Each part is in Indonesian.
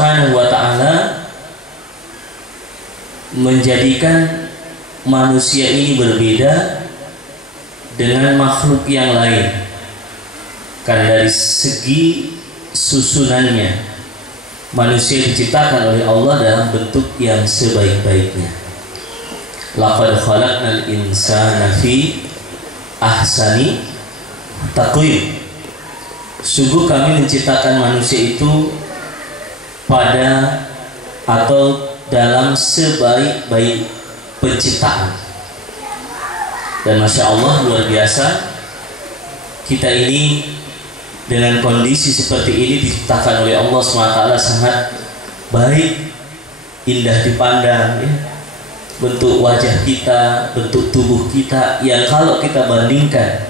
Subhanahu wa ta'ala menjadikan manusia ini berbeda dengan makhluk yang lain karena dari segi susunannya manusia diciptakan oleh Allah dalam bentuk yang sebaik-baiknya. Laqad khalaqnal insana fi ahsani taqwim. Sungguh kami menciptakan manusia itu pada atau dalam sebaik-baik penciptaan. Dan Masya Allah luar biasa, kita ini dengan kondisi seperti ini diciptakan oleh Allah SWT sangat baik, indah dipandang ya. Bentuk wajah kita, bentuk tubuh kita yang kalau kita bandingkan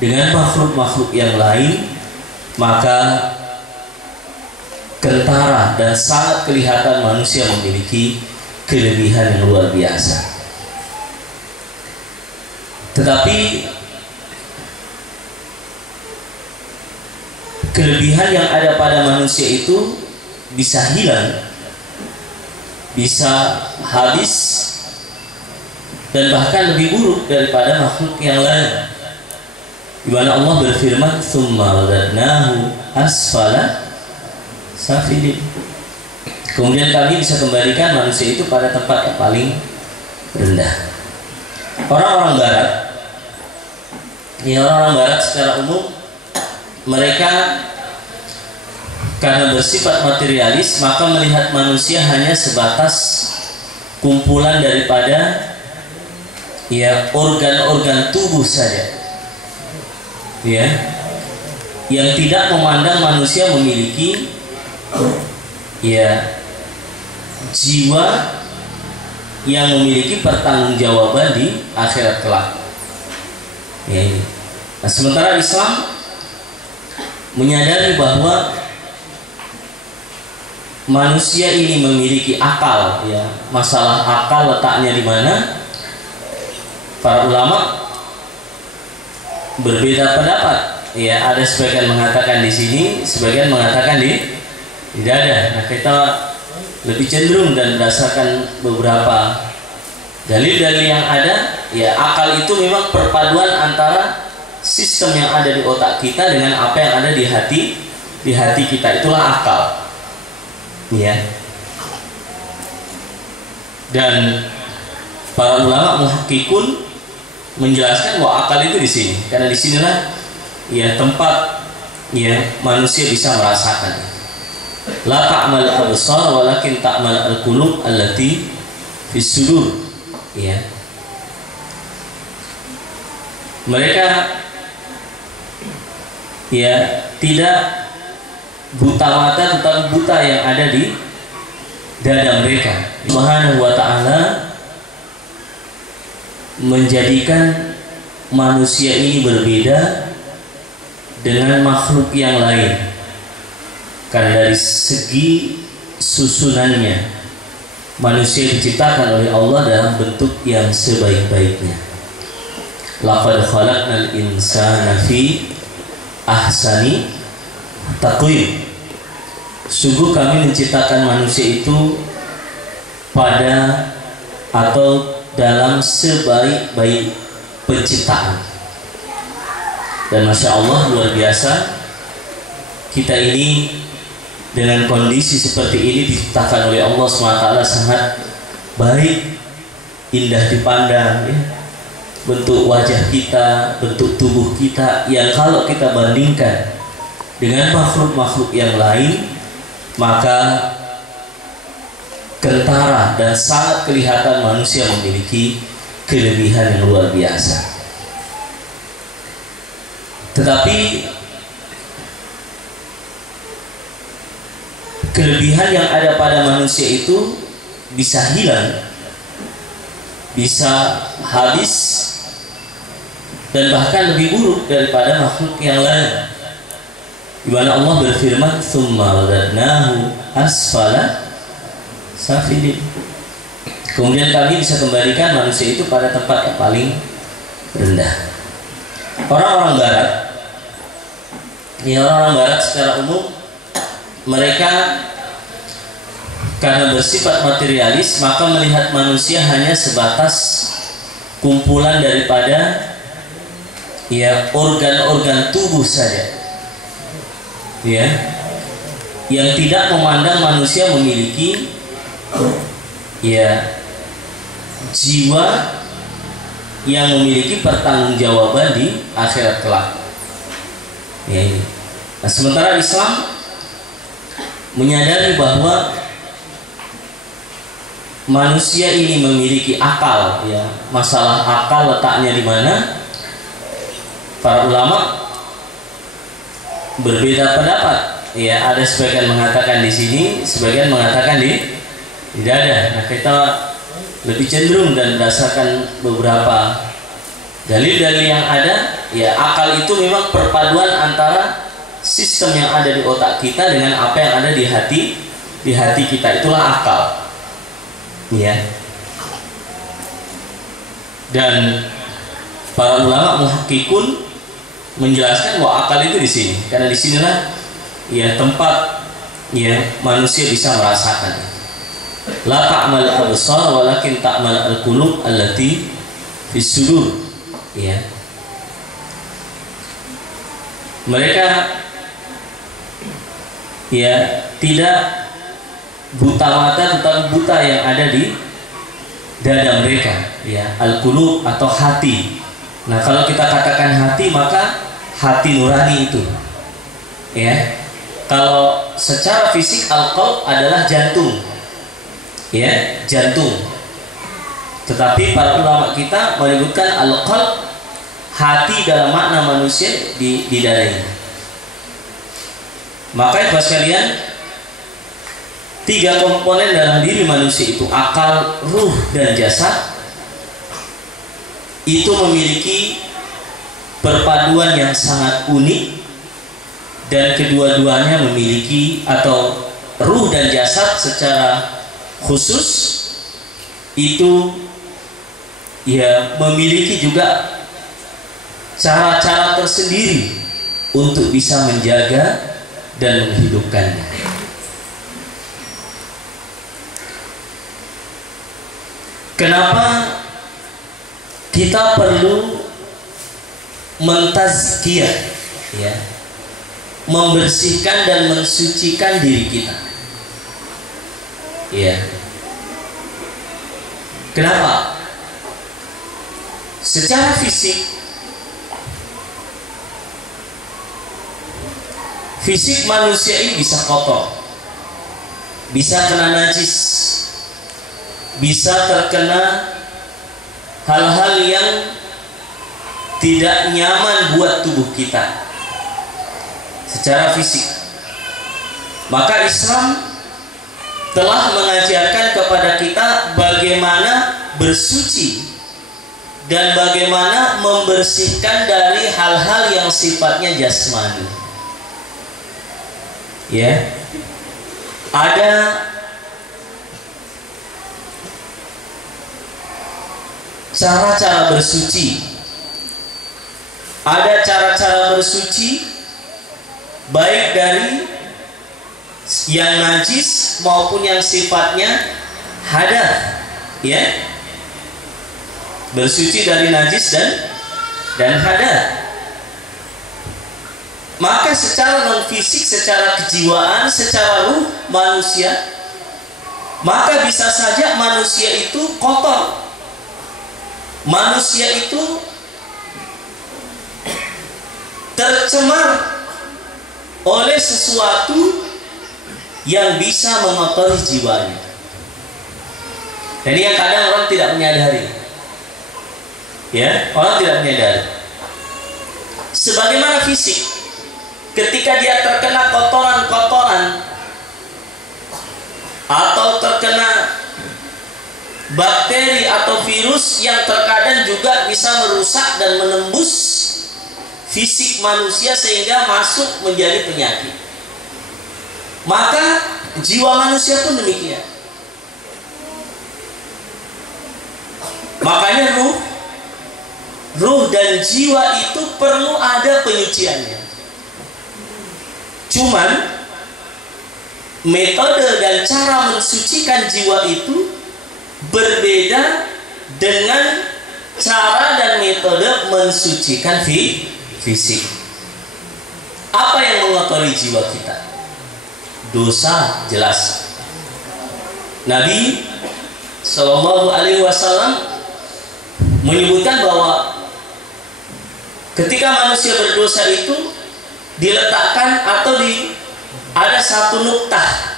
dengan makhluk-makhluk yang lain maka kentara dan sangat kelihatan manusia memiliki kelebihan yang luar biasa. Tetapi kelebihan yang ada pada manusia itu bisa hilang, bisa habis, dan bahkan lebih buruk daripada makhluk yang lain. Di mana Allah berfirman, "Tsumma radadnahu asfala safilin." Kemudian kami bisa kembalikan manusia itu pada tempat yang paling rendah. Orang-orang Barat, ya orang-orang Barat secara umum mereka karena bersifat materialis maka melihat manusia hanya sebatas kumpulan daripada ya organ-organ tubuh saja, ya, yang tidak memandang manusia memiliki ya jiwa yang memiliki pertanggungjawaban di akhirat kelak. Ya, ini. Nah, sementara Islam menyadari bahwa manusia ini memiliki akal, ya. Masalah akal letaknya di mana? Para ulama berbeda pendapat. Ya, ada sebagian mengatakan di sini, sebagian mengatakan di dada. Nah, kita lebih cenderung dan berdasarkan beberapa dalil-dalil yang ada, ya akal itu memang perpaduan antara sistem yang ada di otak kita dengan apa yang ada di hati kita, itulah akal. Ya. Dan para ulama muhakkikun menjelaskan bahwa akal itu di sini, karena di sinilah ya tempat ya manusia bisa merasakan. La ta'mal absar walakin ta'mal al-qulub allati fis sudur. Ya. Mereka ya tidak buta mata tetapi buta yang ada di dada mereka. Subhanahu wa ta'ala menjadikan manusia ini berbeda dengan makhluk yang lain karena dari segi susunannya manusia diciptakan oleh Allah dalam bentuk yang sebaik-baiknya. Laqad khalaqnal insana fi ahsani taqwim. Sungguh kami menciptakan manusia itu pada atau dalam sebaik-baik penciptaan. Dan Masya Allah luar biasa, kita ini dengan kondisi seperti ini diciptakan oleh Allah SWT sangat baik, indah dipandang ya. Bentuk wajah kita, bentuk tubuh kita yang kalau kita bandingkan dengan makhluk-makhluk yang lain maka kentara dan sangat kelihatan manusia memiliki kelebihan yang luar biasa. Tetapi kelebihan yang ada pada manusia itu bisa hilang, bisa habis, dan bahkan lebih buruk daripada makhluk yang lain. Di mana Allah berfirman, "Tsumma radadnahu asfala safilin." Kemudian kami bisa kembalikan manusia itu pada tempat yang paling rendah. Orang-orang Barat, ya orang-orang Barat secara umum mereka karena bersifat materialis, maka melihat manusia hanya sebatas kumpulan daripada ya organ-organ tubuh saja, ya, yang tidak memandang manusia memiliki ya jiwa yang memiliki pertanggungjawaban di akhirat kelak. Ya ini. Nah, sementara Islam menyadari bahwa manusia ini memiliki akal, ya. Masalah akal letaknya di mana? Para ulama berbeda pendapat. Ya, ada sebagian mengatakan di sini, sebagian mengatakan di dada. Nah, kita lebih cenderung dan berdasarkan beberapa dalil-dalil yang ada, ya akal itu memang perpaduan antara sistem yang ada di otak kita dengan apa yang ada di hati kita, itulah akal, ya. Dan para ulama muhakkikun menjelaskan bahwa akal itu di sini, karena di sinilah ya tempat ya manusia bisa merasakan. La ta'mal absar walakin ta'mal al-qulub allati fis sudur, ya. Mereka ya tidak buta mata, tetapi buta yang ada di dada mereka, ya, al-qulub atau hati. Nah, kalau kita katakan hati, maka hati nurani itu, ya. Kalau secara fisik al-qalb adalah jantung, ya, jantung. Tetapi para ulama kita menyebutkan al-qalb, hati dalam makna manusia di dada ini. Maka ibu sekalian, 3 komponen dalam diri manusia itu, akal, ruh, dan jasad, itu memiliki perpaduan yang sangat unik, dan kedua-duanya memiliki, atau ruh dan jasad secara khusus itu ya memiliki juga cara-cara tersendiri untuk bisa menjaga dan menghidupkannya. Kenapa kita perlu mentazkiyah, ya, membersihkan dan mensucikan diri kita, ya. Kenapa? Secara fisik manusia ini bisa kotor, bisa kena najis, bisa terkena hal-hal yang tidak nyaman buat tubuh kita secara fisik. Maka Islam telah mengajarkan kepada kita bagaimana bersuci dan bagaimana membersihkan dari hal-hal yang sifatnya jasmani, ya. Ada cara-cara bersuci, ada cara-cara bersuci baik dari yang najis maupun yang sifatnya hadath, ya, bersuci dari najis dan hadath. Maka secara non fisik, secara kejiwaan, secara ruh manusia, maka bisa saja manusia itu kotor, manusia itu tercemar oleh sesuatu yang bisa mengotori jiwanya. Dan ini yang kadang orang tidak menyadari, ya, orang tidak menyadari. Sebagaimana fisik, ketika dia terkena kotoran-kotoran atau terkena bakteri atau virus yang terkadang juga bisa merusak dan menembus fisik manusia sehingga masuk menjadi penyakit, maka jiwa manusia pun demikian. Makanya ruh dan jiwa itu perlu ada penyuciannya. Cuman metode dan cara mensucikan jiwa itu berbeda dengan cara dan metode mensucikan fisik. Apa yang mengotori jiwa kita? Dosa, jelas. Nabi Shallallahu Alaihi Wasallam menyebutkan bahwa ketika manusia berdosa itu diletakkan atau ada satu nuktah.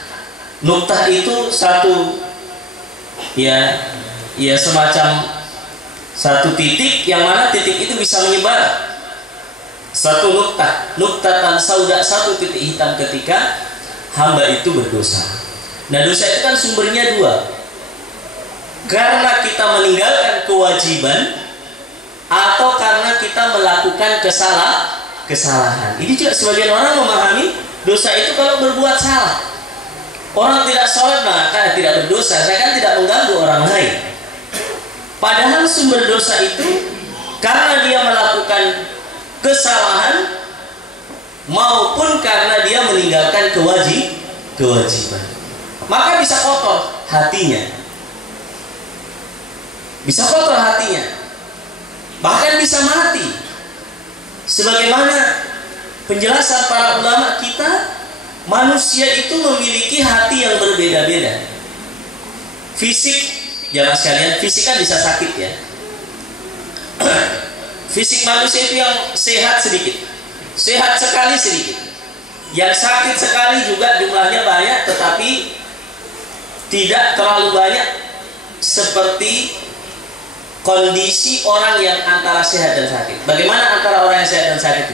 Nuktah itu satu ya semacam satu titik, yang mana titik itu bisa menyebar. Satu nuktatan sauda, satu titik hitam ketika hamba itu berdosa. Nah, dosa itu kan sumbernya dua. Karena kita meninggalkan kewajiban atau karena kita melakukan kesalahan. Ini juga sebagian orang memahami dosa itu kalau berbuat salah. Orang tidak sholat maka tidak berdosa. Saya kan tidak mengganggu orang lain. Padahal sumber dosa itu karena dia melakukan kesalahan maupun karena dia meninggalkan kewajiban. Maka bisa kotor hatinya. Bisa kotor hatinya. Bahkan bisa mati. Sebagaimana penjelasan para ulama kita, manusia itu memiliki hati yang berbeda-beda. Fisik, jamaah sekalian, fisik kan bisa sakit ya. Fisik manusia itu yang sehat sedikit, sehat sekali sedikit. Yang sakit sekali juga jumlahnya banyak, tetapi tidak terlalu banyak seperti kondisi orang yang antara sehat dan sakit. Bagaimana antara orang yang sehat dan sakit?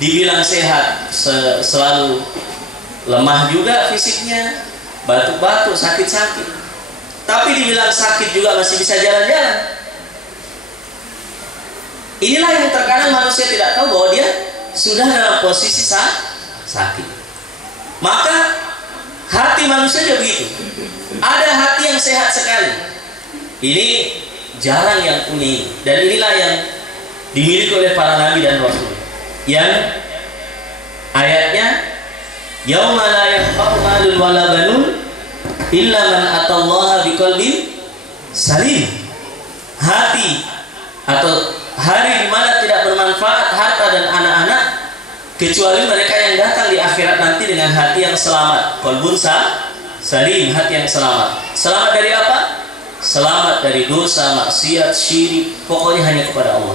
Dibilang sehat selalu lemah juga fisiknya, batuk-batuk, sakit-sakit. Tapi dibilang sakit juga masih bisa jalan-jalan. Inilah yang terkadang manusia tidak tahu bahwa dia sudah dalam posisi sakit. Maka hati manusia juga begitu. Ada hati yang sehat sekali. Ini jarang yang punya ini. Dan inilah yang dimiliki oleh para nabi dan rasul. Yang ayatnya, yauma la yanfa'u malun wala banun illa man atallaha biqalbin salim. Hati atau hari di mana tidak bermanfaat harta dan anak-anak kecuali mereka yang datang di akhirat nanti dengan hati yang selamat. Qalbun salim, hati yang selamat. Selamat dari apa? Selamat dari dosa, maksiat, syirik, pokoknya hanya kepada Allah.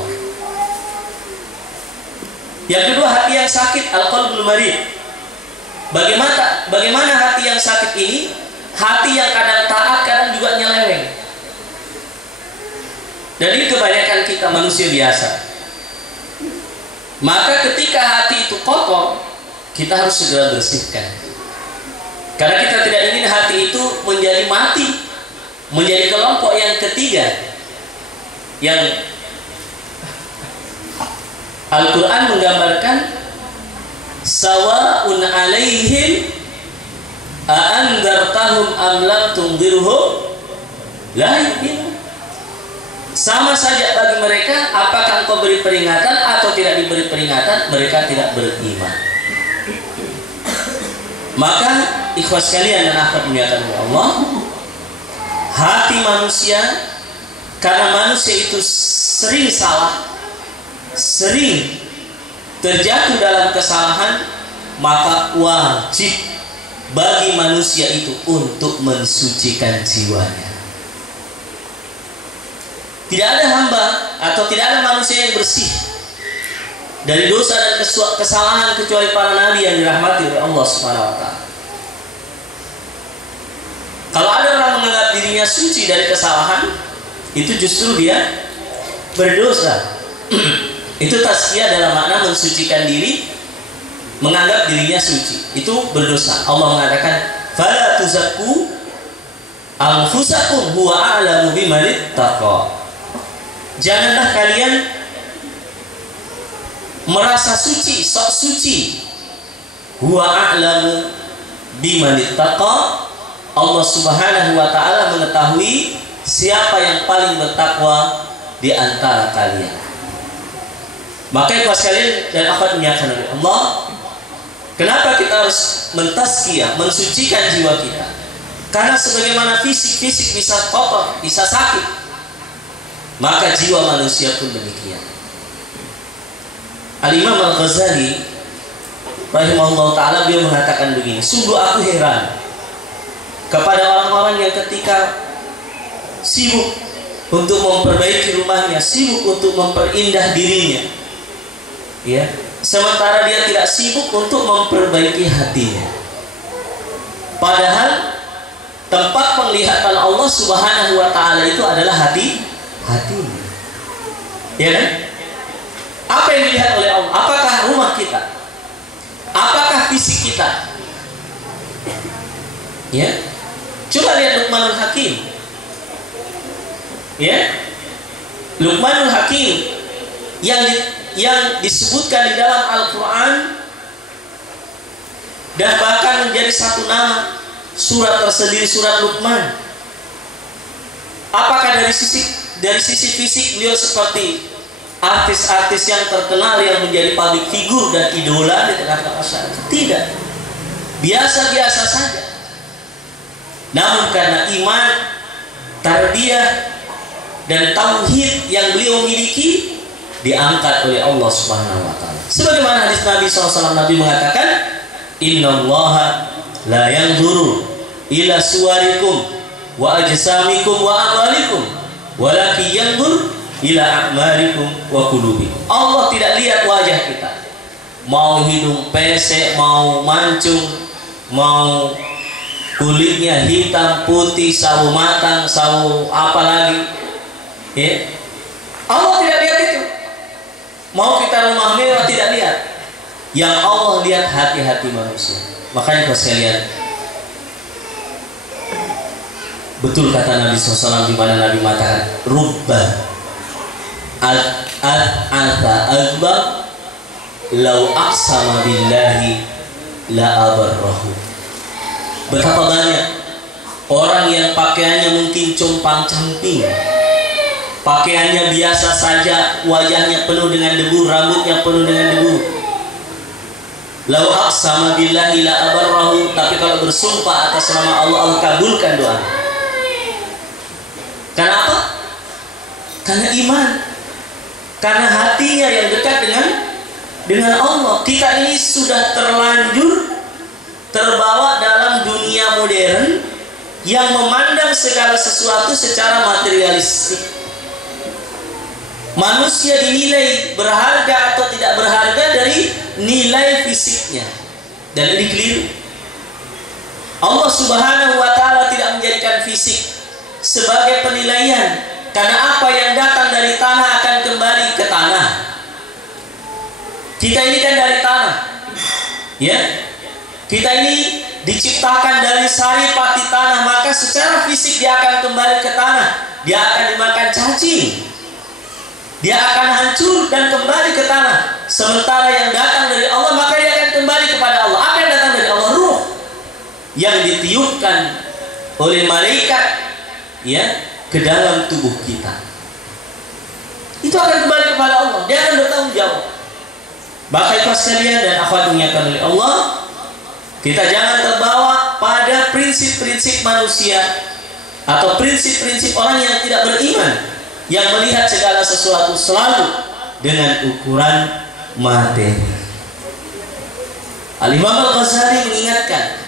Yang kedua, hati yang sakit, al-qalbul marid. Bagaimana hati yang sakit ini? Hati yang kadang taat, kadang juga nyeleweng. Dan ini kebanyakan kita manusia biasa. Maka ketika hati itu kotor, kita harus segera bersihkan. Karena kita tidak ingin hati itu menjadi mati, menjadi kelompok yang ketiga, yang Al-Quran menggambarkan sawa'un alaihim a'andartahum am lam tundirhum la yu'minun. Sama saja bagi mereka apakah engkau beri peringatan atau tidak diberi peringatan, mereka tidak beriman. Maka ikhwas sekalian dan akhwat dimuliakan oleh Allah, hati manusia, karena manusia itu sering salah, sering terjatuh dalam kesalahan, maka wajib bagi manusia itu untuk mensucikan jiwanya. Tidak ada hamba atau tidak ada manusia yang bersih dari dosa dan kesalahan kecuali para nabi yang dirahmati oleh Allah Subhanahu wa taala. Kalau ada orang menganggap dirinya suci dari kesalahan, itu justru dia berdosa. Itu tazkiyah dalam makna mensucikan diri, menganggap dirinya suci. Itu berdosa. Allah mengatakan, "Fala tuzakku anfusakum huwa a'lamu biman ittaqa." Janganlah kalian merasa suci, sok suci. Huwa a'lamu biman ittaqa. Allah Subhanahu wa taala mengetahui siapa yang paling bertakwa di antara kalian. Maka ikhwas sekalian dan akhwat dimuliakan oleh Allah, Kenapa kita harus mentazkiyah, mensucikan jiwa kita? Karena sebagaimana fisik bisa kotor, bisa sakit, maka jiwa manusia pun demikian. Al-Imam Al-Ghazali rahimahullah ta'ala, beliau mengatakan begini, sungguh aku heran kepada orang-orang yang ketika sibuk untuk memperbaiki rumahnya, sibuk untuk memperindah dirinya, ya, sementara dia tidak sibuk untuk memperbaiki hatinya. Padahal tempat penglihatan Allah Subhanahu wa ta'ala itu adalah hati. Ya kan? Apa yang dilihat oleh Allah? Apakah rumah kita? Apakah fisik kita? Ya. Coba lihat Luqmanul Hakim. Ya. Luqmanul Hakim yang disebutkan di dalam Al-Qur'an dan bahkan menjadi satu nama surat tersendiri, surat Luqman. Apakah dari sisi fisik beliau seperti artis-artis yang terkenal yang menjadi public figure dan idola di tengah-tengah masyarakat? Tidak, biasa-biasa saja. Namun karena iman, tarbiyah dan tauhid yang beliau miliki, diangkat oleh Allah Subhanahu wa ta'ala. Sebagaimana hadis Nabi SAW, Nabi mengatakan, innallaha la yanzuru ila suwarikum wa ajsamikum wa amwalikum walakin yanzur ila a'malikum wa qulubikum. Allah tidak lihat wajah kita, mau hidung pesek, mau mancung, mau kulitnya hitam, putih, sawo matang, sawo apa lagi, ya. Allah tidak lihat itu. Mau kita rumah mewah, tidak lihat. Yang Allah lihat hati-hati manusia. Makanya kalau sekalian, betul kata Nabi SAW, di mana Nabi mengatakan, rubba al-ata akbar lau aqsama billahi la abarrahu. Betapa banyak orang yang pakaiannya mungkin compang-camping, pakaiannya biasa saja, wajahnya penuh dengan debu, rambutnya penuh dengan debu. Lau aqsama billahi la abarrahu, tapi kalau bersumpah atas nama Allah, Allah kabulkan doa. Kenapa? Karena iman, karena hatinya yang dekat dengan Allah. Kita ini sudah terlanjur terbawa dalam dunia modern yang memandang segala sesuatu secara materialistik. Manusia dinilai berharga atau tidak berharga dari nilai fisiknya, dan ini keliru. Allah Subhanahu wa ta'ala tidak menjadikan fisik sebagai penilaian, karena apa yang datang dari tanah akan kembali ke tanah. Kita ini kan dari tanah, ya. Kita ini diciptakan dari sari pati tanah, maka secara fisik dia akan kembali ke tanah. Dia akan dimakan cacing, dia akan hancur dan kembali ke tanah. Sementara yang datang dari Allah, maka dia akan kembali kepada Allah. Apa yang datang dari Allah? Ruh yang ditiupkan oleh malaikat, ya, ke dalam tubuh kita. Itu akan kembali kepada Allah. Dia akan bertanggung jawab. Maka ikhlas sekalian dan akhwat dimuliakan oleh Allah, kita jangan terbawa pada prinsip-prinsip manusia atau prinsip-prinsip orang yang tidak beriman, yang melihat segala sesuatu selalu dengan ukuran materi. Al-Imam Al-Ghazali mengingatkan,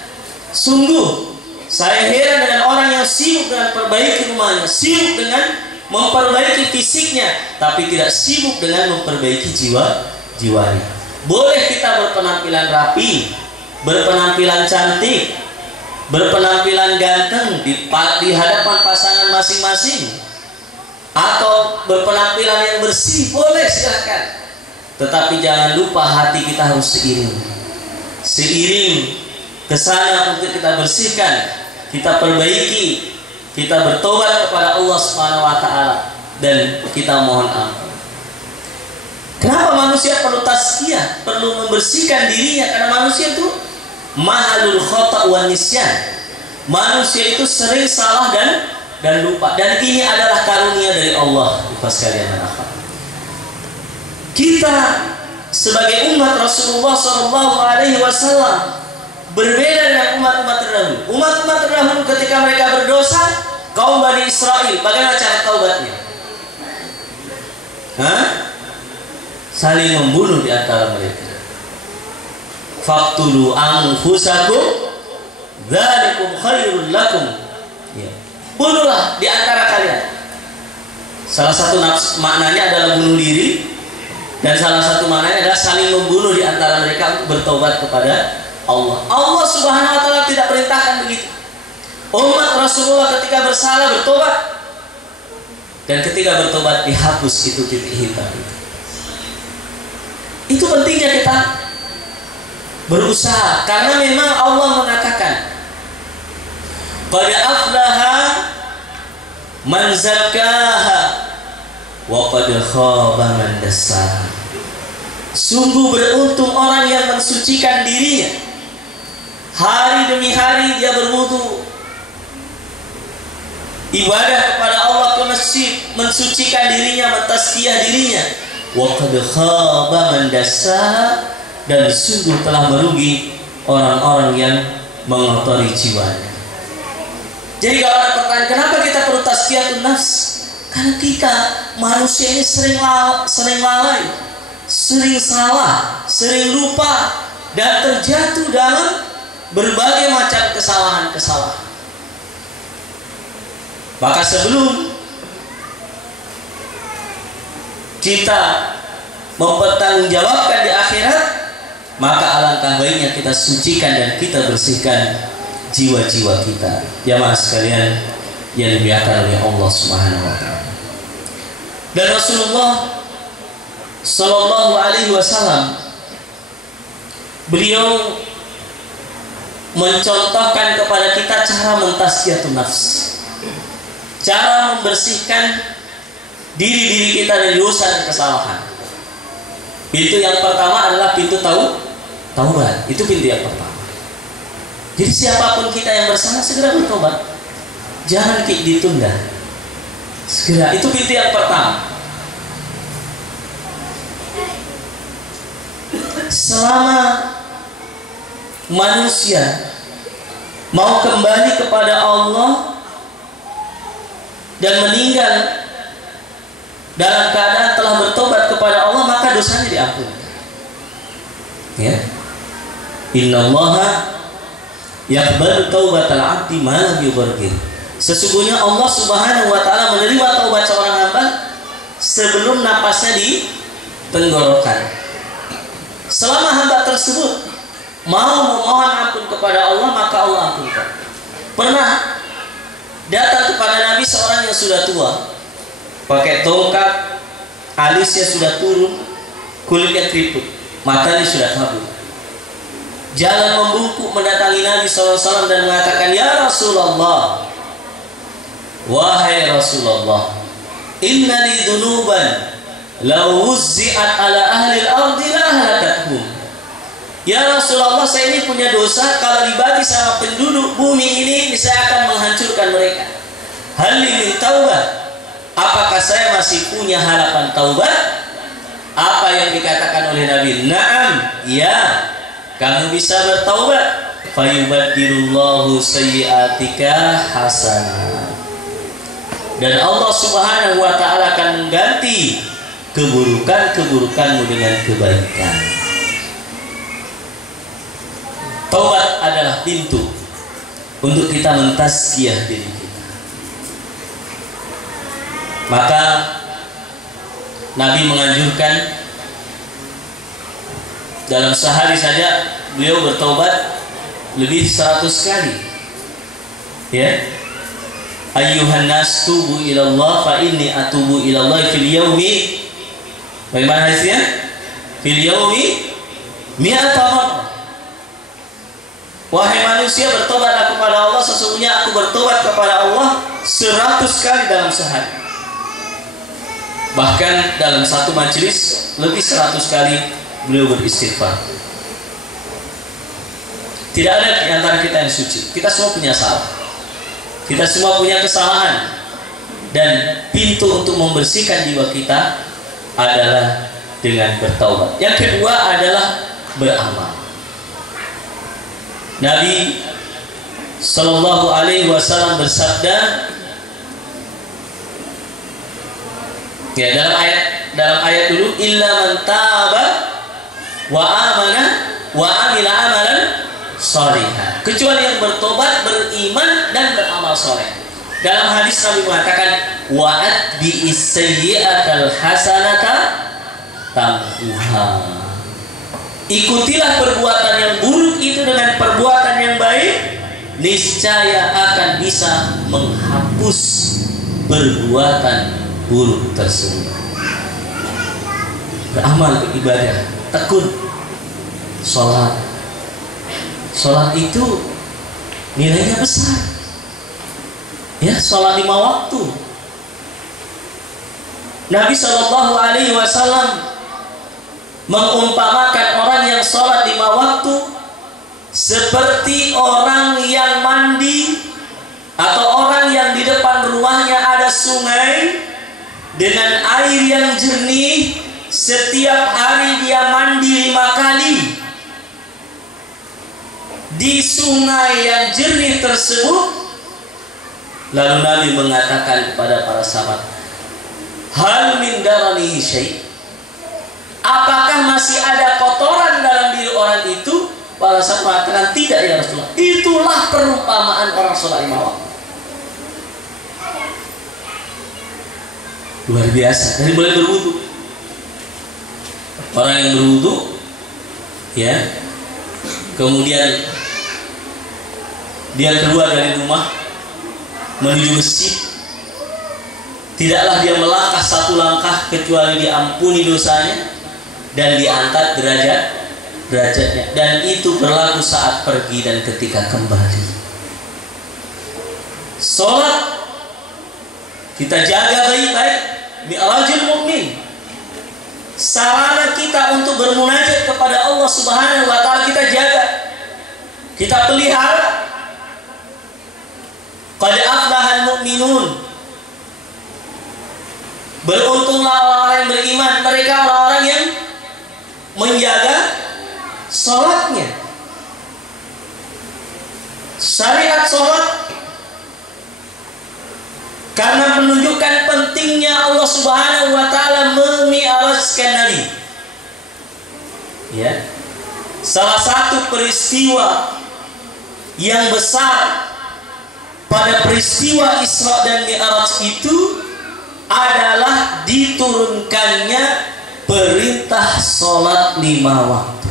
sungguh saya heran dengan orang yang sibuk dengan perbaiki rumahnya, sibuk dengan memperbaiki fisiknya, tapi tidak sibuk dengan memperbaiki jiwanya. Boleh kita berpenampilan rapi, berpenampilan cantik, berpenampilan ganteng di hadapan pasangan masing-masing, atau berpenampilan yang bersih, boleh, silakan. Tetapi jangan lupa hati kita harus seiring ke sana untuk kita bersihkan, kita perbaiki, kita bertobat kepada Allah Subhanahu wa ta'ala, dan kita mohon ampun. Kenapa manusia perlu tazkiyah, perlu membersihkan dirinya? Karena manusia itu mahalul khata' wa nisyan. Manusia itu sering salah dan lupa, dan ini adalah karunia dari Allah. Ikhlas sekalian dan akhwat, kita sebagai umat Rasulullah SAW berbeda dengan umat-umat terdahulu. Umat-umat terdahulu ketika mereka berdosa, kaum Bani Israel, bagaimana cara taubatnya? Saling membunuh di antara mereka. Faqtulu anfusakum dzalikum khairul lakum. Ya. Bunuhlah di antara kalian. Salah satu maknanya adalah bunuh diri, dan salah satu maknanya adalah saling membunuh di antara mereka untuk bertobat kepada Allah. Allah Subhanahu wa taala tidak perintahkan begitu. Umat Rasulullah ketika bersalah bertobat, dan ketika bertobat dihapus itu titik hitam. Itu pentingnya kita berusaha, karena memang Allah mengatakan qad aflaha man zakkaha wa qad khaba man dassaha. Sungguh beruntung orang yang mensucikan dirinya, hari demi hari dia berwudu, ibadah kepada Allah, ke masjid, mensucikan dirinya, mentazkiyah dirinya. Wa qad khaba man dassaha, dan sungguh telah merugi orang-orang yang mengotori jiwanya. Jadi kalau ada pertanyaan, kenapa kita perlu tazkiyatun nafs? Karena kita manusia ini sering lalai, sering salah, sering lupa, dan terjatuh dalam berbagai macam kesalahan-kesalahan. Maka sebelum kita mempertanggungjawabkan di akhirat, maka alangkah baiknya kita sucikan dan kita bersihkan jiwa-jiwa kita. Jamaah sekalian yang dimuliakan oleh Allah Subhanahu wa taala. Dan Rasulullah sallallahu alaihi wasallam, beliau mencontohkan kepada kita cara mentazkiyatun nafs, cara membersihkan diri-diri kita dari dosa dan kesalahan. Pintu yang pertama adalah pintu taubat. Itu pintu yang pertama. Jadi siapapun kita yang bersalah, segera bertobat. Jangan ditunda. Segera. Itu pintu yang pertama. Selama manusia mau kembali kepada Allah dan meninggal dalam keadaan telah bertobat kepada Allah, maka dosanya diampuni. Ya. Innallaha yaqbalu taubatal 'abdi ma lam yughargir. Sesungguhnya Allah Subhanahu wa taala menerima taubat seorang hamba sebelum napasnya di tenggorokan. Selama hamba tersebut mau memohon ampun kepada Allah, maka Allah ampunkan. Pernah datang kepada Nabi seorang yang sudah tua, pakai tongkat, alisnya sudah turun, kulitnya keriput, matanya sudah kabur. Jalan membungkuk mendatangi Nabi SAW dan mengatakan, "Ya Rasulullah, wahai Rasulullah, inna li dhunuban law wuzzi'at ala ahli al-ardi la ahlakathum." Ya Rasulullah, saya ini punya dosa, kalau dibagi sama penduduk bumi ini saya akan menghancurkan mereka. Hal min taubah, apakah saya masih punya harapan taubat? Apa yang dikatakan oleh Nabi? Naam, ya, kamu bisa bertaubat. Fayubaddilullahu sayyi'atika hasanah. Dan Allah Subhanahu wa taala akan mengganti keburukan-keburukanmu dengan kebaikan. Taubat adalah pintu untuk kita mentazkiyah diri kita. Maka Nabi menganjurkan dalam sehari saja beliau bertobat lebih 100 kali. Ya. Ayyuhan nas tubu ilallah fa inni atubu ilallah fil yaumi. Bagaimana hadisnya? Fil yaumi mi'ata marrah. Wahai manusia, bertobatlah kepada Allah, sesungguhnya aku bertobat kepada Allah 100 kali dalam sehari. Bahkan dalam satu majelis lebih 100 kali beliau beristighfar. Tidak ada di antara kita yang suci. Kita semua punya salah. Kita semua punya kesalahan. Dan pintu untuk membersihkan jiwa kita adalah dengan bertaubat. Yang kedua adalah beramal. Nabi Sallallahu Alaihi Wasallam bersabda, ya, dalam ayat dulu, illa man taba wa amana wa amila amalan shalihan, kecuali yang bertobat, beriman dan beramal soleh. Dalam hadis Nabi mengatakan, wa atbi'is sayyi'atal hasanata tamhuha, ikutilah perbuatan yang buruk itu dengan perbuatan yang baik, niscaya akan bisa menghapus perbuatan buruk tersebut. Beramal, beribadah, tekun, sholat. Sholat itu nilainya besar, ya. Sholat 5 waktu. Nabi Shallallahu Alaihi Wasallam mengumpamakan orang yang sholat 5 waktu seperti orang yang mandi, atau orang yang di depan rumahnya ada sungai dengan air yang jernih. Setiap hari dia mandi 5 kali di sungai yang jernih tersebut. Lalu Nabi mengatakan kepada para sahabat, hal min daranihi syai', apakah masih ada kotoran dalam diri orang itu? Para sahabat mengatakan, tidak ya Rasulullah. Itulah perumpamaan orang sholat 5 waktu. Luar biasa. Dari mulai berwudu, orang yang berwudu, ya, kemudian dia keluar dari rumah menuju masjid, tidaklah dia melangkah 1 langkah kecuali diampuni dosanya dan diangkat derajatnya, dan itu berlaku saat pergi dan ketika kembali. Sholat kita jaga baik-baik, mi'rajul mukmin, sarana kita untuk bermunajat kepada Allah Subhanahu wa Ta'ala kita jaga, kita pelihara. Qad aflahal mu'minun, beruntunglah orang-orang yang beriman, mereka orang-orang yang menjaga sholatnya. Syariat sholat karena menunjukkan pentingnya Allah Subhanahu wa Ta'ala memi'rajkan Nabi, ya. Salah satu peristiwa yang besar pada peristiwa Isra dan Mi'raj itu adalah diturunkannya perintah sholat 5 waktu,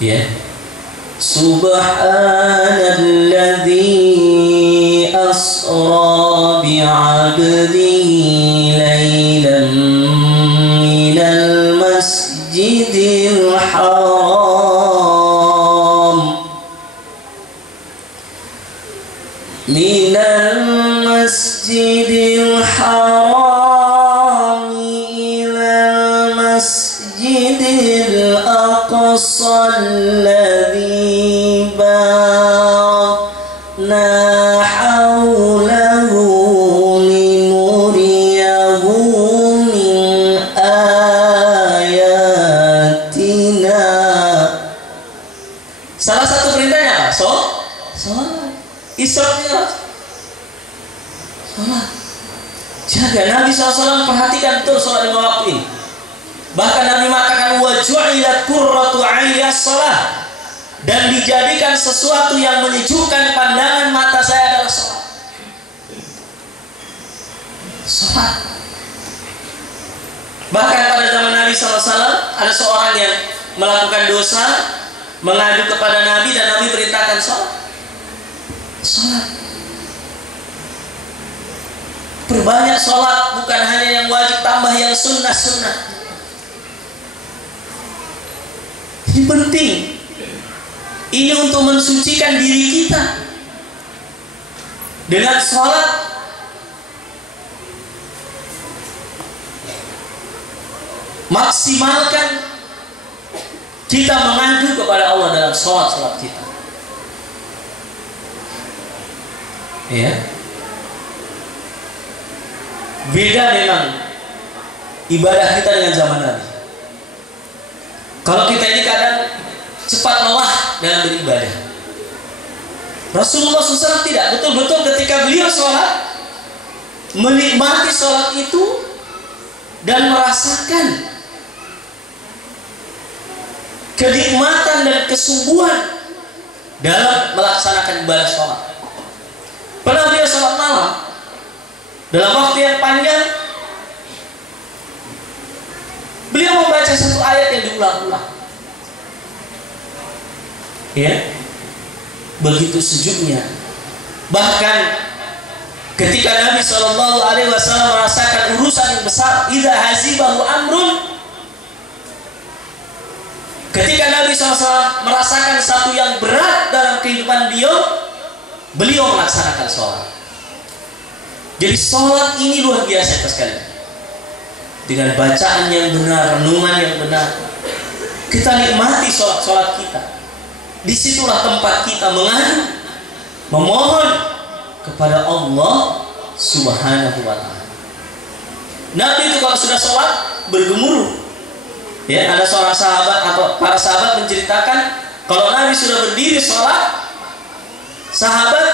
ya. Subhanalladzi asra bi'abdihi laylan minal masjidil haram ilal masjidil aqsa alladzi barakna hawlahu linuriyahu min ayatina. Salah satu perintahnya sholat. Isra Mi'raj, sholat. Jaga. Nabi SAW perhatikan betul sholat 5 waktu ini. Bahkan Nabi mengatakan, wa ju'ilat qurratu 'aini as-shalah, dan dijadikan sesuatu yang menyejukkan pandangan mata saya adalah sholat. Sholat. Bahkan pada zaman Nabi SAW ada seorang yang melakukan dosa, mengadu kepada Nabi, dan Nabi perintahkan sholat. Perbanyak sholat, bukan hanya yang wajib, tambah yang sunnah-sunnah. Ini penting. Ini untuk mensucikan diri kita. Dengan sholat maksimalkan kita mengadu kepada Allah dalam sholat kita. Ya, beda memang ibadah kita dengan zaman Nabi. Kalau kita ini kadang cepat lelah dalam beribadah, Rasulullah SAW tidak. Betul-betul ketika beliau sholat, menikmati sholat itu dan merasakan kenikmatan dan kesungguhan dalam melaksanakan ibadah sholat. Pernah beliau sholat malam dalam waktu yang panjang, beliau membaca satu ayat yang diulang-ulang. Ya, begitu sejuknya. Bahkan ketika Nabi SAW merasakan urusan yang besar, idza hazibahu amrun, ketika Nabi SAW merasakan satu yang berat dalam kehidupan beliau melaksanakan sholat. Jadi sholat ini luar biasa sekali. Dengan bacaan yang benar, renungan yang benar, kita nikmati sholat kita. Disitulah tempat kita mengadu, memohon kepada Allah Subhanahu wa ta'ala. Nabi itu kalau sudah sholat bergemuruh. Ya, ada seorang sahabat atau para sahabat menceritakan kalau Nabi sudah berdiri sholat, sahabat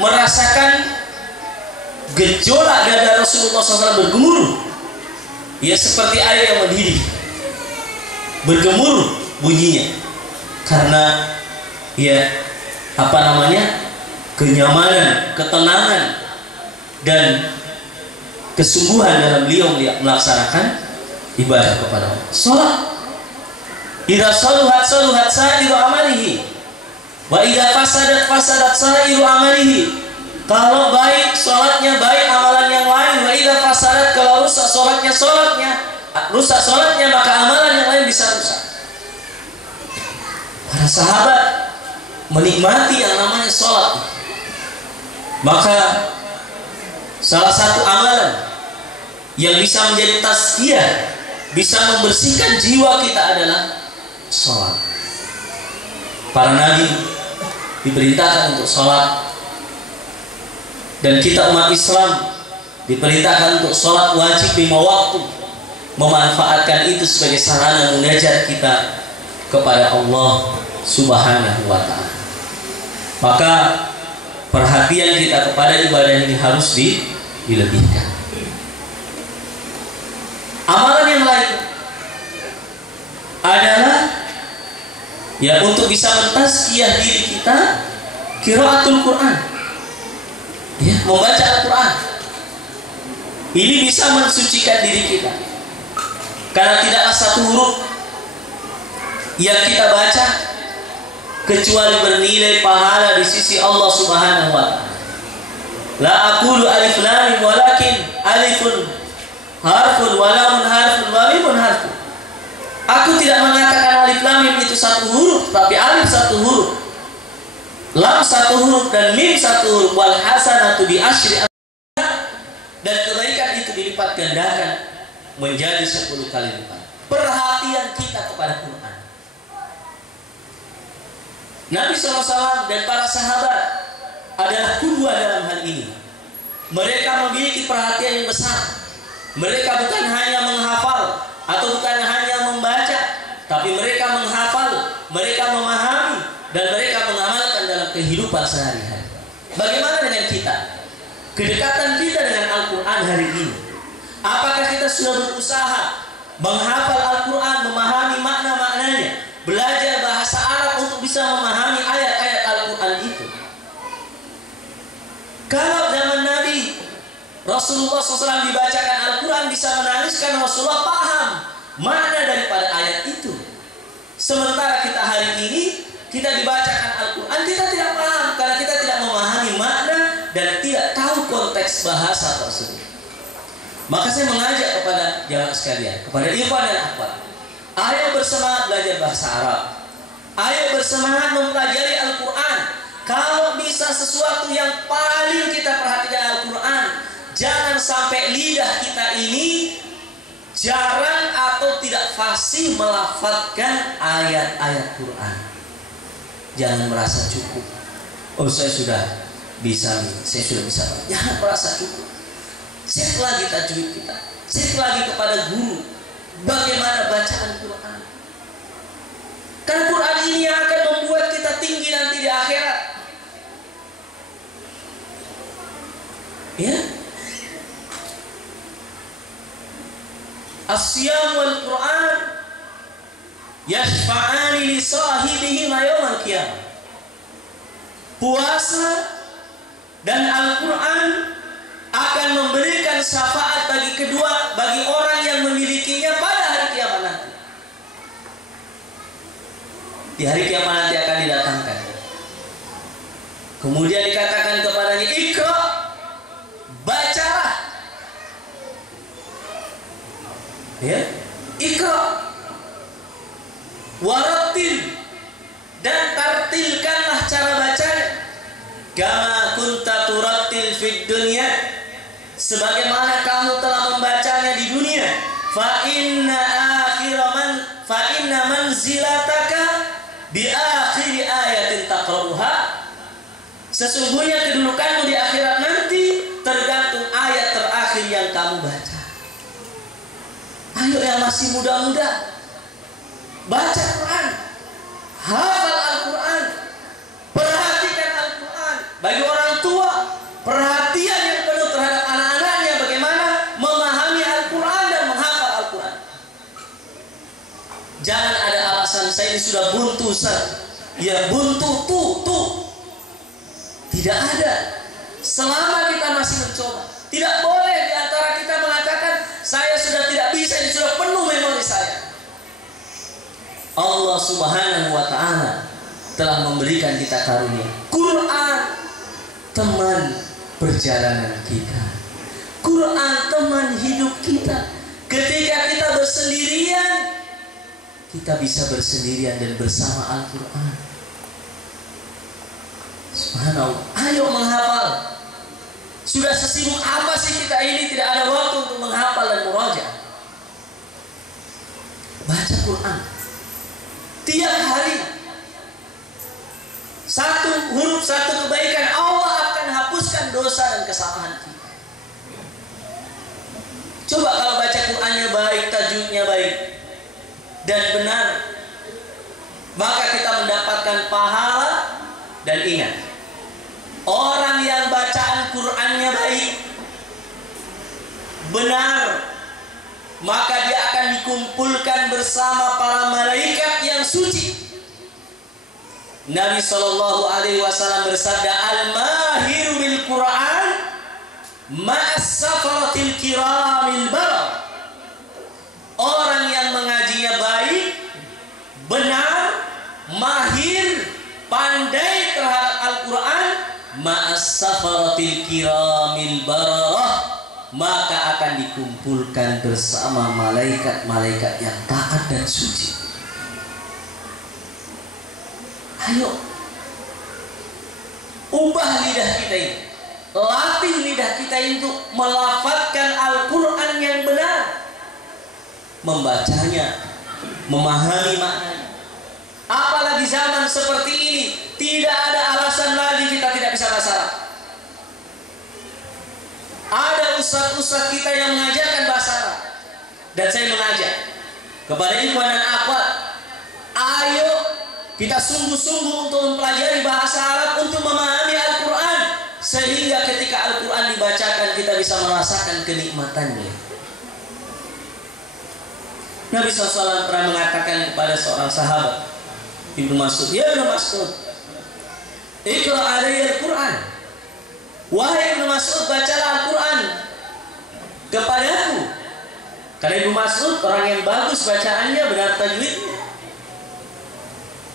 merasakan gejolak dada Rasulullah SAW bergemuruh. Ya, seperti air yang mendidih, bergemuruh bunyinya, karena ya kenyamanan, ketenangan dan kesungguhan dalam beliau melaksanakan ibadah kepada Allah. Salat, idza saluhat sa'iru amalihi wa idza fasadat sa'iru amalihi. Kalau baik salatnya, baik amalan yang lain. Wa idza fasadat, kalau rusak rusak salatnya, maka amalan yang lain bisa rusak. Para sahabat menikmati yang namanya salat. Maka salah satu amalan yang bisa menjadi tazkiyah, bisa membersihkan jiwa kita adalah sholat. Para nabi diperintahkan untuk sholat, dan kita umat Islam diperintahkan untuk sholat wajib 5 waktu, memanfaatkan itu sebagai sarana munajat kita kepada Allah Subhanahu wa ta'ala. Maka perhatian kita kepada ibadah ini harus dilebihkan. Amalan yang lain adalah ya untuk bisa mentazkiyah diri kita, qiraatul Quran, ya, membaca Al-Quran. Ini bisa mensucikan diri kita, karena tidaklah satu huruf yang kita baca kecuali bernilai pahala di sisi Allah Subhanahu wa ta'ala. La aqulu alif lam mim, walakin alifun harfun wa lamun harfun wa mimun harfun. Aku tidak mengatakan alif lam mim itu satu huruf, tapi alif satu huruf, lam satu huruf, dan mim satu huruf. Wal hasanatu bi asyri amsalha, dan kebaikan itu dilipat gandakan menjadi 10 kali lipat. Perhatian kita kepada Quran. Nabi SAW dan para sahabat adalah kedua dalam hal ini. Mereka memiliki perhatian yang besar. Mereka bukan hanya menghafal atau bukan hanya membaca, tapi mereka menghafal, mereka memahami, dan mereka mengamalkan dalam kehidupan sehari-hari. Bagaimana dengan kita? Kedekatan kita dengan Al-Quran hari ini. Apakah kita sudah berusaha menghafal Al-Quran, memahami makna-maknanya, belajar bahasa Arab untuk bisa memahami ayat-ayat Al-Quran itu? Kalau zaman Nabi Rasulullah SAW dibacakan Al-Quran, bisa menangiskan, Rasulullah paham makna daripada ayat itu. Sementara kita hari ini, kita dibacakan Al-Quran, kita tidak paham, karena kita tidak memahami makna dan tidak tahu konteks bahasa tersebut. Maka saya mengajak kepada jamaah sekalian, kepada ikhwan dan akhwat, ayo bersemangat belajar bahasa Arab, ayo bersemangat mempelajari Al-Quran. Kalau bisa sesuatu yang paling kita perhatikan Al-Quran, jangan sampai lidah kita ini jarang atau tidak fasih melafadzkan ayat-ayat Quran. Jangan merasa cukup. Oh, saya sudah bisa. Jangan merasa cukup. Cek lagi tajwid kita, cek lagi kepada guru bagaimana bacaan Quran. Karena Quran ini yang akan membuat kita tinggi nanti di akhirat. Ya. As-siyam wal Quran yashfa'ani li sahibihima yawmal qiyamah. Puasa dan Al-Quran akan memberikan syafaat bagi orang yang memilikinya pada hari kiamat nanti. Di hari kiamat nanti akan didatangkan. Kemudian dikatakan kepadanya, Iqra, bacalah. Ya, Iqra, warattil, dan tartilkanlah cara bacanya. Kama kunta turattil fid dunya, sebagaimana kamu telah membacanya di dunia. Fa inna manzilataka bi akhir ayatin taqra'uha, sesungguhnya kedudukanmu di akhirat nanti tergantung ayat terakhir yang kamu baca. Ayo yang masih muda-muda, baca Quran, hafal Al-Quran, perhatikan Al-Quran. Bagi orang tua, perhatian yang penuh terhadap anak-anaknya bagaimana memahami Al-Quran dan menghafal Al-Quran. Jangan ada alasan saya ini sudah buntu, Ustaz. Ya buntu tuh. Tidak ada. Selama kita masih mencoba, tidak boleh di antara kita mengatakan saya sudah tidak bisa, ini sudah penuh memori saya. Allah Subhanahu wa ta'ala telah memberikan kita karunia Quran, teman perjalanan kita. Quran teman hidup kita. Ketika kita bersendirian, kita bisa bersendirian dan bersama Al-Quran. Subhanallah. Ayo menghafal. Sudah sesibuk apa sih kita ini, tidak ada waktu untuk menghafal dan murajaah. Baca Quran tiap hari. Satu huruf, satu kebaikan, Allah akan hapuskan dosa dan kesalahan kita. Coba kalau baca Qurannya baik, tajwidnya baik dan benar, maka kita mendapatkan pahala. Dan ingat, orang yang bacaan Qurannya baik, benar, maka dia akan dikumpulkan bersama para malaikat yang suci. Nabi SAW bersabda, al-mahiru bil Quran ma'as safaratil kiramil barah. Orang yang mengajinya baik, benar, mahir, pandai terhadap Al-Quran, ma'as safaratil kiramil barah, maka akan dikumpulkan bersama malaikat-malaikat yang taat dan suci. Ayo, ubah lidah kita ini, latih lidah kita untuk melafazkan Al-Quran yang benar, membacanya, memahami maknanya. Apalagi zaman seperti ini, tidak ada alasan lagi kita tidak bisa bahasa Arab. Ada ustaz-ustaz kita yang mengajarkan bahasa Arab, dan saya mengajak kepada ikhwan dan akhwat, ayo kita sungguh-sungguh untuk mempelajari bahasa Arab, untuk memahami Al-Quran, sehingga ketika Al-Quran dibacakan kita bisa merasakan kenikmatannya. Nabi SAW pernah mengatakan kepada seorang sahabat, Ibnu Mas'ud, ya Ibnu Mas'ud, Iqra alayya Al-Quran. Wahai Ibnu Mas'ud, bacalah Al-Quran kepadaku. Karena Ibnu Mas'ud orang yang bagus bacaannya, benar tajwidnya.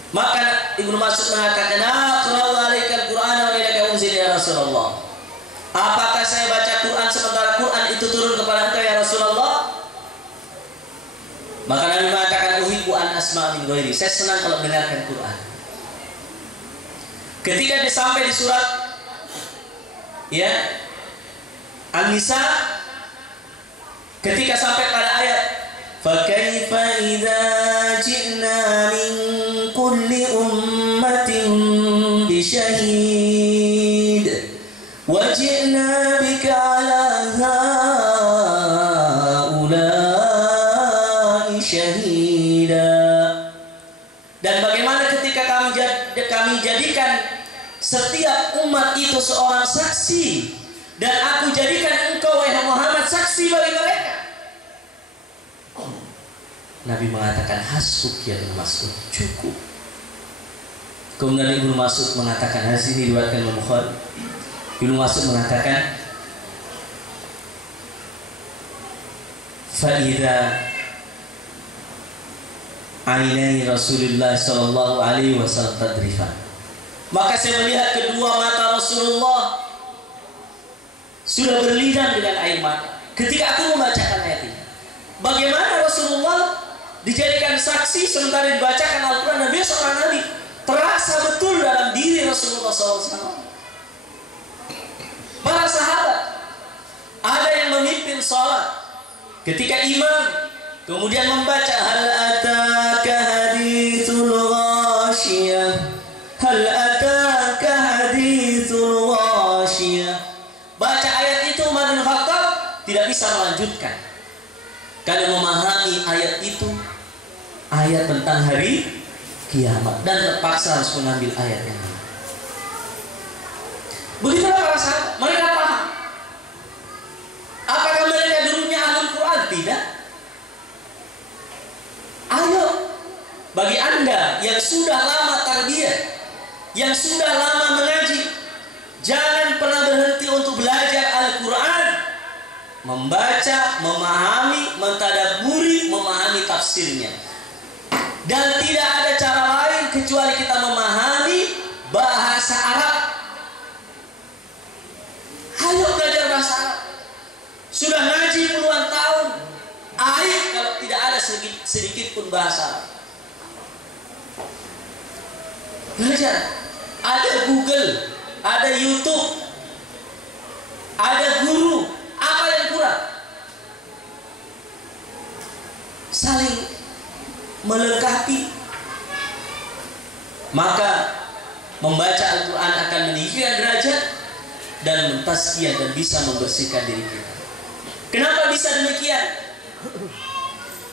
Maka Ibnu Mas'ud mengatakan, aqra'u alayka Al-Quran wa ilaika unzila ya Rasulullah. Apakah saya baca Quran sementara Quran itu turun kepada engkau ya Rasulullah? Maka Nabi mengatakan, uhibbu an asma' min ghairi. Saya senang kalau mendengarkan Quran. Ketika sampai di surat An-Nisa, ketika sampai pada ayat fa kaifa idza ji'na min kulli ummatin bi syahid wa ji'na bika 'ala setiap umat itu seorang saksi, dan aku jadikan engkau wahai Muhammad saksi bagi mereka. Nabi mengatakan hasbuk ya Ibnu Mas'ud, cukup. Kemudian Ibnu Mas'ud mengatakan, hadis ini diriwayatkan Imam Bukhari. Ibnu Mas'ud mengatakan, Fa'idha ainai Rasulullah sallallahu alaihi wasallam tadrifan. Maka saya melihat kedua mata Rasulullah sudah berlinang dengan air mata ketika aku membacakan ayat ini. Bagaimana Rasulullah dijadikan saksi sementara dibacakan Al-Quran, dan dia seorang Nabi, terasa betul dalam diri Rasulullah SAW. Para sahabat ada yang memimpin sholat, ketika imam kemudian membaca hal ataka haditsul ghasyiyah, hal ataka haditsul ghasyiyah, baca ayat itu Umar bin Khattab tidak bisa melanjutkan karena memahami ayat itu ayat tentang hari kiamat, dan terpaksa harus mengambil ayat yang lain. Begitulah para sahabat, mereka paham. Apakah mereka dulunya ahlul Quran? Tidak. Ayo, bagi Anda yang sudah lama tarbiyah, yang sudah lama mengaji, jangan pernah berhenti untuk belajar Al-Quran, membaca, memahami, mentadabburi, memahami tafsirnya. Dan tidak ada cara lain kecuali kita memahami bahasa Arab. Ayo belajar bahasa Arab. Sudah ngaji puluhan tahun, aib kalau tidak ada sedikit pun bahasa Arab. Belajar. Ada Google, ada YouTube, ada guru. Apa yang kurang? Saling melengkapi. Maka membaca Al-Quran akan meninggikan derajat dan mentazkiyah dan bisa membersihkan diri kita. Kenapa bisa demikian?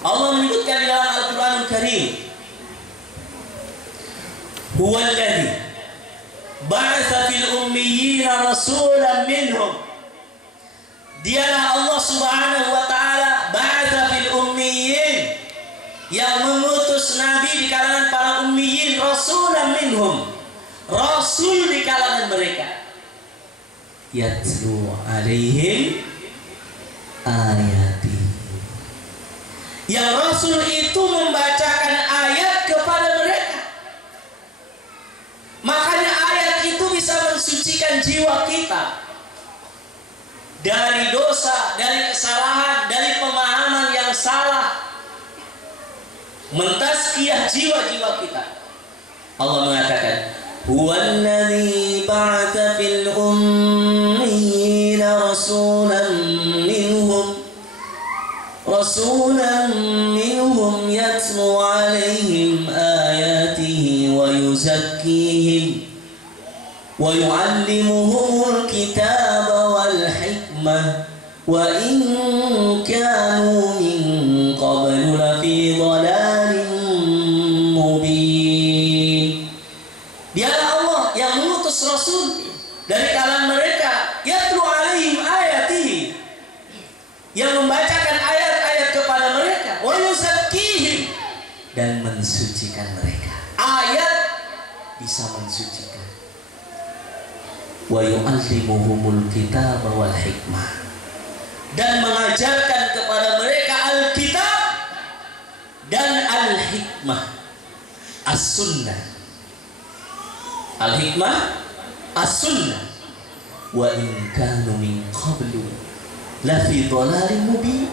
Allah menyebutkan di dalam Al-Quranul Karim, Huwallazi ba'atsa fil ummiyina rasulan minhum. Dialah Allah Subhanahu wa taala ba'atsa fil ummiyin, yang mengutus nabi di kalangan para ummiyin, rasulan minhum, rasul di kalangan mereka, yatlu alaihim ayati, yang rasul itu membacakan ayat kepada mereka. Makanya ayat itu bisa mensucikan jiwa kita dari dosa, dari kesalahan, dari pemahaman yang salah, mentazkiyah jiwa-jiwa kita. Allah mengatakan, Huwallazi ba'atsa fil ummiyina rasulan minhum yatlu alaihim ayatihi wa yuzakkihim wa yu'allimuhumul kitaba wal hikmah wa in kanu min qablu lafi dhalalin mubin. Dialah Allah yang mengutus rasul dari kalangan mereka, yatlu alaihim ayatihi, yang membacakan ayat-ayat kepada mereka, wa yuzakkihim, dan mensucikan mereka. Ayat bisa mensucikan. Wa yu'allimuhumul kitaba wal hikmah, dan mengajarkan kepada mereka Alkitab dan Al-Hikmah, As-Sunnah. Al-Hikmah, As-Sunnah. Wa in kanu min qablu lafi dhalalin mubin,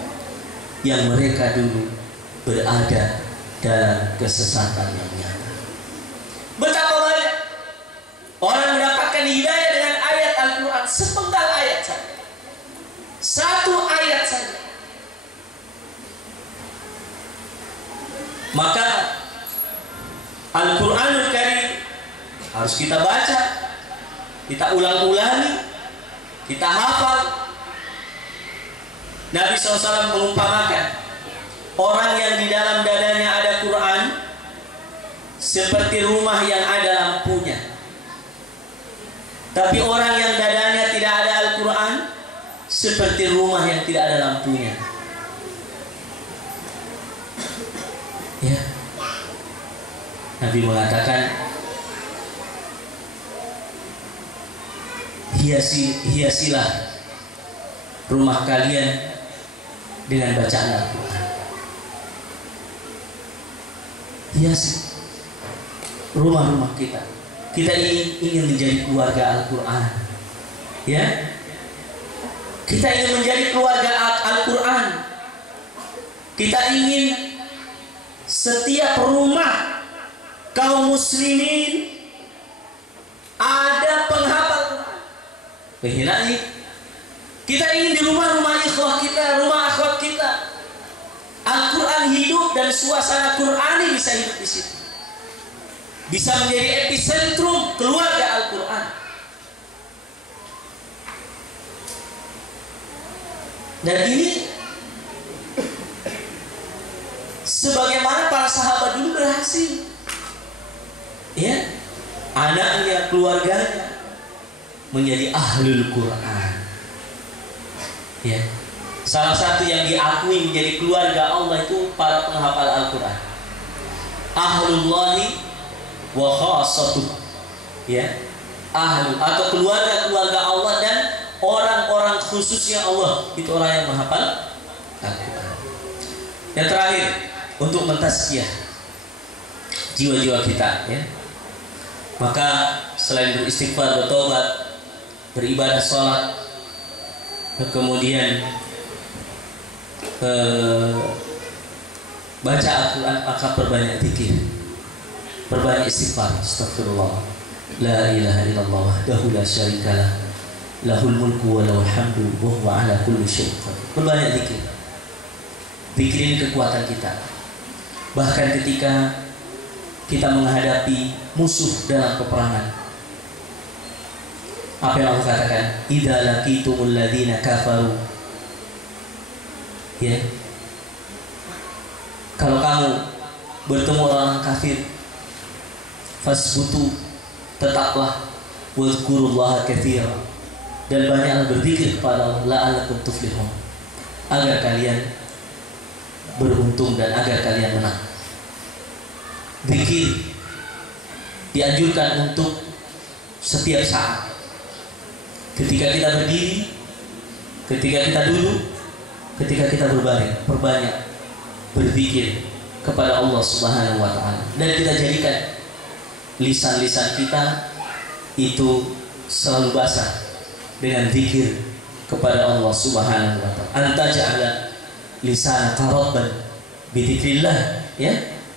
yang mereka dulu berada dalam kesesatan yang nyata. Betapa banyak orang mendapatkan hidayah dengan ayat Al-Quran, sepenggal ayat saja, satu ayat saja. Maka Al-Quranul Karim harus kita baca, kita ulang-ulangi, kita hafal. Nabi SAW mengumpamakan orang yang di dalam dadanya ada Quran seperti rumah yang ada lampunya. Tapi orang yang dadanya tidak ada Al-Quran seperti rumah yang tidak ada lampunya. Ya, Nabi mengatakan, hiasilah rumah kalian dengan bacaan Al-Quran. Hiasi rumah-rumah kita. Kita ingin menjadi keluarga Al-Quran. Ya, kita ingin menjadi keluarga Al-Quran. Kita ingin setiap rumah kaum muslimin ada penghafal Quran. Begini, kita ingin di rumah-rumah ikhwah kita, rumah akhwat kita, Al-Quran hidup dan suasana Qurani bisa hidup di situ. Bisa menjadi epicentrum keluarga Al-Quran. Dan ini sebagaimana para sahabat dulu berhasil. Ya, anaknya, keluarganya menjadi ahlul Quran. Ya, salah satu yang diakui menjadi keluarga Allah itu para penghafal Al-Quran. Ahlullahi wa khassatuh. Ya, ahlu atau keluarga Allah dan orang-orang khususnya Allah itu orang yang menghafal Al-Quran. Yang terakhir, untuk mentazkiyah jiwa-jiwa kita, ya. Maka selain beristighfar, bertobat, beribadah sholat, kemudian baca Al-Quran, maka perbanyak zikir, perbanyak istighfar. Astagfirullah, la ilaha illallah wahdahu la syarikalah, lahul mulku wa lahul hamdu wa huwa ala kulli syai'in qadir. Perbanyak zikir. Pikirin kekuatan kita. Bahkan ketika kita menghadapi musuh dalam peperangan, apa yang Allah katakan? Idza laqitumul ladzina kafaru. Ya. Kalau kamu bertemu orang kafir, fasbutu, tetaplah, wazkurullaha katsiran, dan banyaklah berzikir kepada Allah, la'allakum tuflihun, agar kalian beruntung dan agar kalian menang. Zikir dianjurkan untuk setiap saat. Ketika kita berdiri, ketika kita duduk, ketika kita berbaring, perbanyak berzikir kepada Allah Subhanahu wa taala. Dan kita jadikan lisan-lisan kita itu selalu basah dengan zikir kepada Allah Subhanahu wa taala. Anta ja'ala lisan qarabban bidzikrillah, ya.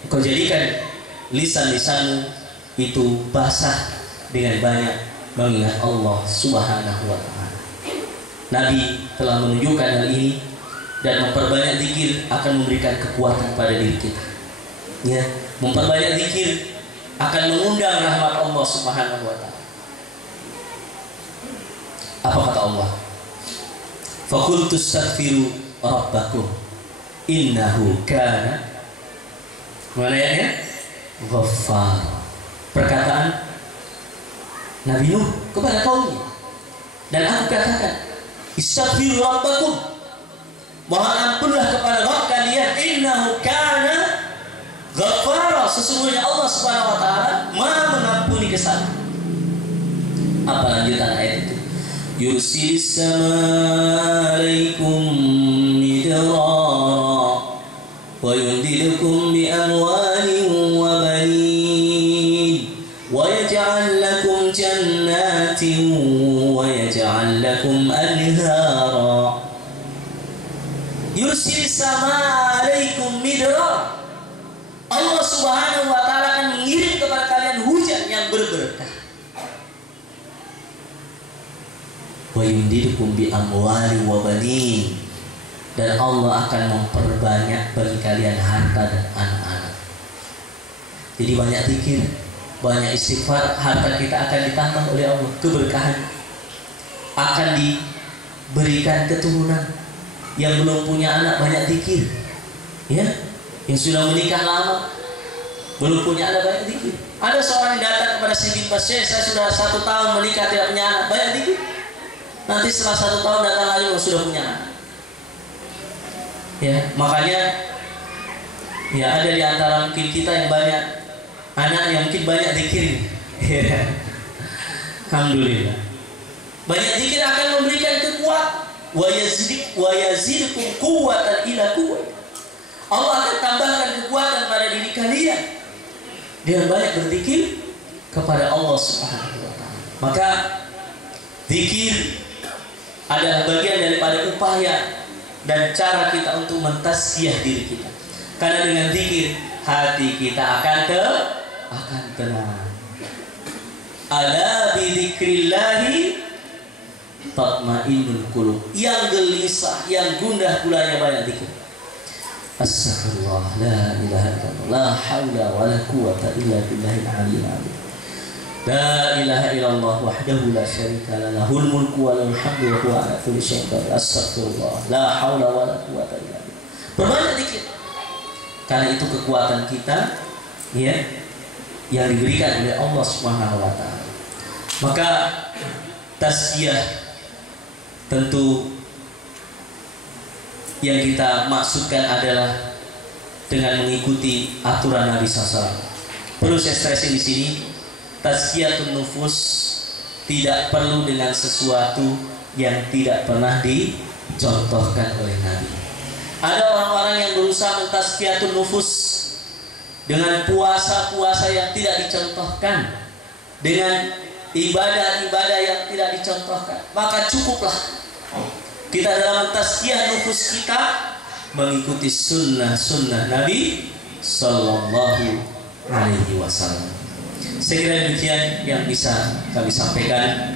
Kau jadikan lisan-lisanmu itu basah dengan banyak mengingat Allah Subhanahu wa taala. Nabi telah menunjukkan hal ini, dan memperbanyak zikir akan memberikan kekuatan pada diri kita. Ya, memperbanyak zikir akan mengundang rahmat Allah Subhanahu wa taala. Apa kata Allah? Faqultu astaghfiru rabbakum innahu kana, mana ya? Ghaffar. Perkataan Nabi Nuh kepada kaumnya. Dan aku katakan, istaghfiru rabbakum, mohon ampunlah kepada Rabb kalian, innahu kana ghaffara, sesungguhnya Allah Subhanahu wa taala Maha mengampuni kesalahan. Apa lanjutan ayat itu? Yursilis samaa 'alaikum midrara wa yumdidukum bi amwalin wa banin wa yaj'al lakum jannatin wa yaj'al lakum anhara. Yursilis samaa 'alaikum midrara, Allah Subhanahu wa taala akan mengirim kepada kalian hujan yang berberkah. Wa yumdidukum bi amwali wa banin, dan Allah akan memperbanyak bagi kalian harta dan anak-anak. Jadi banyak zikir, banyak istighfar, harta kita akan ditambah oleh Allah, keberkahan, akan diberikan keturunan. Yang belum punya anak banyak zikir, ya. Yang sudah menikah lama belum punya anak banyak zikir. Ada seorang yang datang kepada Syekh bin Bas, saya sudah 1 tahun menikah tidak punya anak. Nanti setelah 1 tahun datang lagi sudah punya anak. Ya, makanya ya ada di antara mungkin kita yang banyak anak yang mungkin banyak zikir. Alhamdulillah. Banyak zikir akan memberikan kekuatan. Wa yazidukum quwwatan ila quwwah. Allah akan tambahkan kekuatan pada diri kalian dengan banyak berzikir kepada Allah Subhanahu wa taala. Maka zikir adalah bagian daripada upaya dan cara kita untuk mentasbih diri kita. Karena dengan zikir hati kita akan tenang. Ala bi dzikrillahi tatmainnul qulub. Yang gelisah, yang gundah gulana banyak zikir. Astaghfirullah, la ilaha illallah, la haula wala quwwata illa billahil aliyyil azim. La ilaha illallah wahdahu la syarika lah, lahul mulku wa lahul hamdu wa huwa ala kulli syai'in qadir. Astaghfirullah, la haula wala quwwata illa billah. Perbanyak zikir. Karena itu kekuatan kita ya yang diberikan oleh Allah Subhanahu wa taala. Maka tasbih tentu yang kita maksudkan adalah dengan mengikuti aturan Nabi SAW. Perlu saya stressing di sini, tazkiyatun nufus tidak perlu dengan sesuatu yang tidak pernah dicontohkan oleh Nabi. Ada orang-orang yang berusaha mentazkiyatun nufus dengan puasa-puasa yang tidak dicontohkan, dengan ibadah-ibadah yang tidak dicontohkan. Maka cukuplah kita dalam tazkiyah nufus kita mengikuti sunnah-sunnah Nabi Sallallahu Alaihi Wasallam. Saya kira demikian yang bisa kami sampaikan.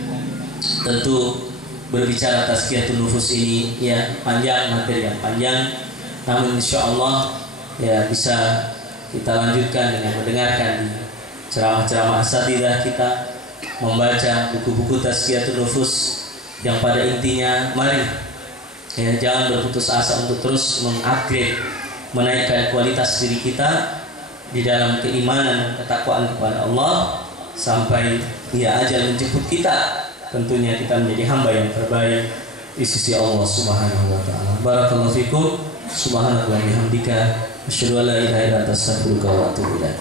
Tentu berbicara tazkiyatun nufus ini ya panjang, materi yang panjang, namun insya Allah ya bisa kita lanjutkan dengan mendengarkan di ceramah-ceramah asatidzah kita, membaca buku-buku tazkiyatun nufus yang pada intinya mari ya, jangan berputus asa untuk terus mengupgrade, menaikkan kualitas diri kita di dalam keimanan dan ketakwaan kepada Allah sampai ya ajal menjemput kita. Tentunya kita menjadi hamba yang terbaik di sisi Allah Subhanahu wa taala. Barakallahu fikum. Subhanallah wa bihamdika asyhadu an la ilaha illa anta astaghfiruka wa atubu ilaik.